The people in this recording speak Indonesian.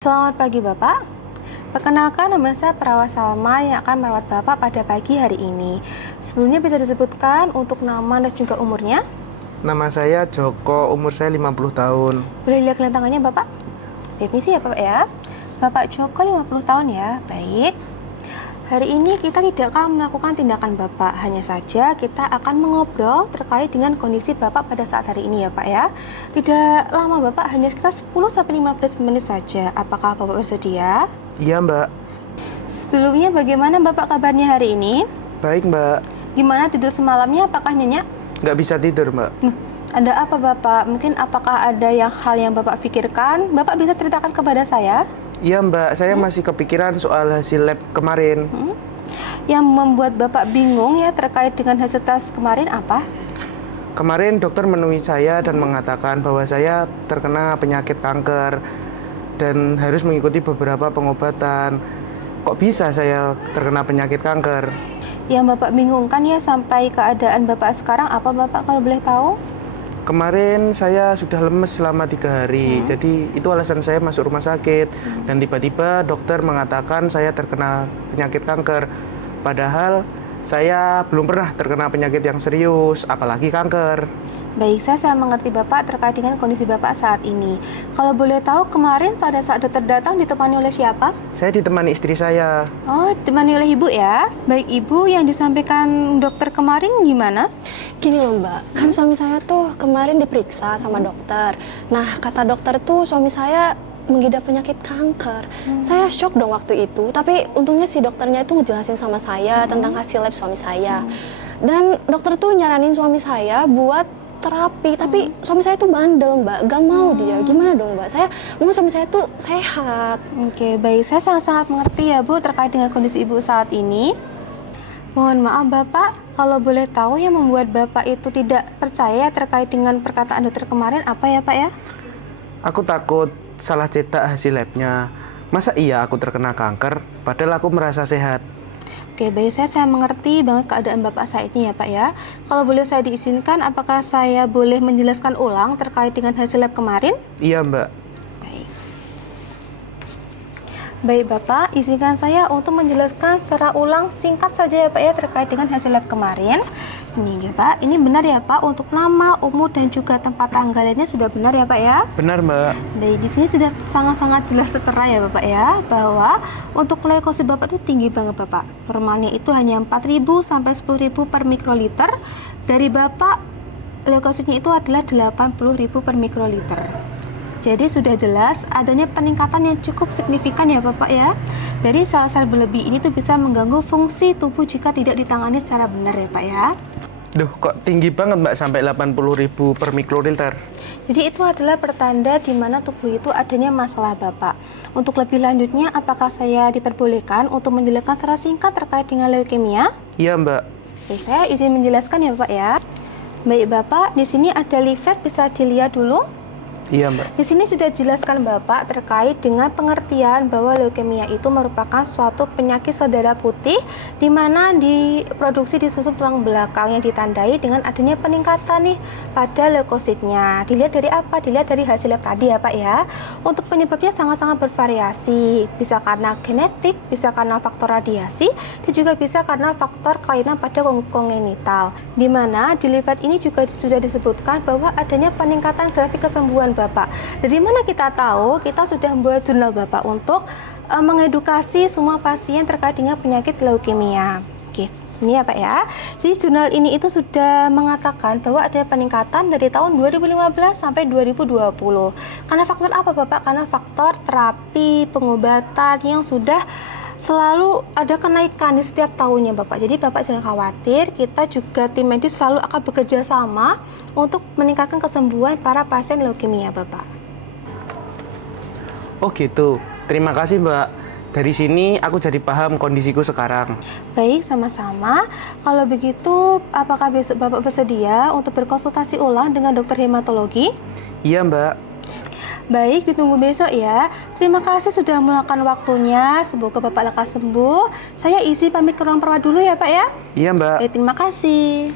Selamat pagi Bapak. Perkenalkan, nama saya Perawat Salma yang akan merawat Bapak pada pagi hari ini. Sebelumnya bisa disebutkan untuk nama dan juga umurnya? Nama saya Joko, umur saya 50 tahun. Boleh lihat tangannya Bapak? Permisi ya Bapak ya. Bapak Joko 50 tahun ya. Baik. Hari ini kita tidak akan melakukan tindakan Bapak, hanya saja kita akan mengobrol terkait dengan kondisi Bapak pada saat hari ini ya Pak ya. Tidak lama Bapak, hanya sekitar 10-15 menit saja. Apakah Bapak bersedia? Iya Mbak. Sebelumnya bagaimana Bapak kabarnya hari ini? Baik Mbak. Gimana tidur semalamnya, apakah nyenyak? Nggak bisa tidur Mbak. Ada apa Bapak? Mungkin apakah ada hal yang Bapak pikirkan? Bapak bisa ceritakan kepada saya? Iya Mbak, saya masih kepikiran soal hasil lab kemarin. Yang membuat Bapak bingung ya terkait dengan hasil tes kemarin apa? Kemarin dokter menemui saya dan mengatakan bahwa saya terkena penyakit kanker dan harus mengikuti beberapa pengobatan. Kok bisa saya terkena penyakit kanker? Yang Bapak bingungkan ya sampai keadaan Bapak sekarang apa Bapak kalau boleh tahu? Kemarin saya sudah lemes selama 3 hari, jadi itu alasan saya masuk rumah sakit. Dan tiba-tiba dokter mengatakan saya terkena penyakit kanker. Padahal saya belum pernah terkena penyakit yang serius, apalagi kanker. Baik, saya mengerti Bapak terkait dengan kondisi Bapak saat ini. Kalau boleh tahu kemarin pada saat dokter datang ditemani oleh siapa? Saya ditemani istri saya. Oh, ditemani oleh Ibu ya. Baik Ibu, yang disampaikan dokter kemarin gimana? Gini loh Mbak, kan suami saya tuh kemarin diperiksa sama dokter. Nah, kata dokter tuh suami saya mengidap penyakit kanker. Saya shock dong waktu itu, tapi untungnya si dokternya itu ngejelasin sama saya tentang hasil lab suami saya. Dan dokter tuh nyaranin suami saya buat terapi, tapi suami saya tuh bandel Mbak, gak mau dia. Gimana dong Mbak? Saya mau suami saya tuh sehat. Oke, baik. Saya sangat-sangat mengerti ya Bu terkait dengan kondisi Ibu saat ini. Mohon maaf Bapak, kalau boleh tahu yang membuat Bapak itu tidak percaya terkait dengan perkataan dokter kemarin apa ya Pak ya? Aku takut salah cetak hasil labnya. Masa iya aku terkena kanker, padahal aku merasa sehat. Oke, baik, saya mengerti banget keadaan Bapak saat ini ya Pak ya. Kalau boleh saya diizinkan, apakah saya boleh menjelaskan ulang terkait dengan hasil lab kemarin? Iya Mbak. Baik. Baik Bapak, izinkan saya untuk menjelaskan secara ulang singkat saja ya Pak ya terkait dengan hasil lab kemarin. Ini ya Pak, ini benar ya Pak untuk nama, umur dan juga tempat tanggalnya sudah benar ya Pak ya? Benar Mbak. Baik, di sini sudah sangat-sangat jelas tertera ya Bapak ya bahwa untuk leukosit Bapak itu tinggi banget Bapak. Normalnya itu hanya 4.000 sampai 10.000 per mikroliter. Dari Bapak leukositnya itu adalah 80.000 per mikroliter. Jadi sudah jelas adanya peningkatan yang cukup signifikan ya Bapak ya. Dari sel-sel berlebih ini tuh bisa mengganggu fungsi tubuh jika tidak ditangani secara benar ya Pak ya. Duh, kok tinggi banget Mbak sampai 80.000 per mikroliter? Jadi itu adalah pertanda di mana tubuh itu adanya masalah Bapak. Untuk lebih lanjutnya, apakah saya diperbolehkan untuk menjelaskan secara singkat terkait dengan leukemia? Iya Mbak. Oke, saya izin menjelaskan ya Bapak ya. Baik Bapak, di sini ada leaflet bisa dilihat dulu. Iya Mbak. Di sini sudah jelaskan Bapak terkait dengan pengertian bahwa leukemia itu merupakan suatu penyakit sel darah putih di mana diproduksi di susun tulang belakang yang ditandai dengan adanya peningkatan nih pada leukositnya. Dilihat dari apa? Dilihat dari hasil lab tadi ya Pak ya. Untuk penyebabnya sangat-sangat bervariasi. Bisa karena genetik, bisa karena faktor radiasi, dan juga bisa karena faktor kelainan pada kongenital. Di mana di leaflet ini juga sudah disebutkan bahwa adanya peningkatan grafik kesembuhan Bapak. Dari mana kita tahu? Kita sudah membuat jurnal Bapak untuk mengedukasi semua pasien terkait dengan penyakit leukemia. Oke, ini ya Pak ya. Jadi jurnal ini itu sudah mengatakan bahwa ada peningkatan dari tahun 2015 sampai 2020. Karena faktor apa Bapak? Karena faktor terapi, pengobatan yang sudah selalu ada kenaikan di setiap tahunnya Bapak. Jadi Bapak jangan khawatir, kita juga tim medis selalu akan bekerja sama untuk meningkatkan kesembuhan para pasien leukemia Bapak. Oh gitu. Terima kasih Mbak. Dari sini aku jadi paham kondisiku sekarang. Baik, sama-sama. Kalau begitu, apakah besok Bapak bersedia untuk berkonsultasi ulang dengan dokter hematologi? Iya Mbak. Baik, ditunggu besok ya. Terima kasih sudah meluangkan waktunya. Semoga Bapak lekas sembuh. Saya izin pamit ke ruang perawat dulu ya Pak ya. Iya Mbak. Baik, terima kasih.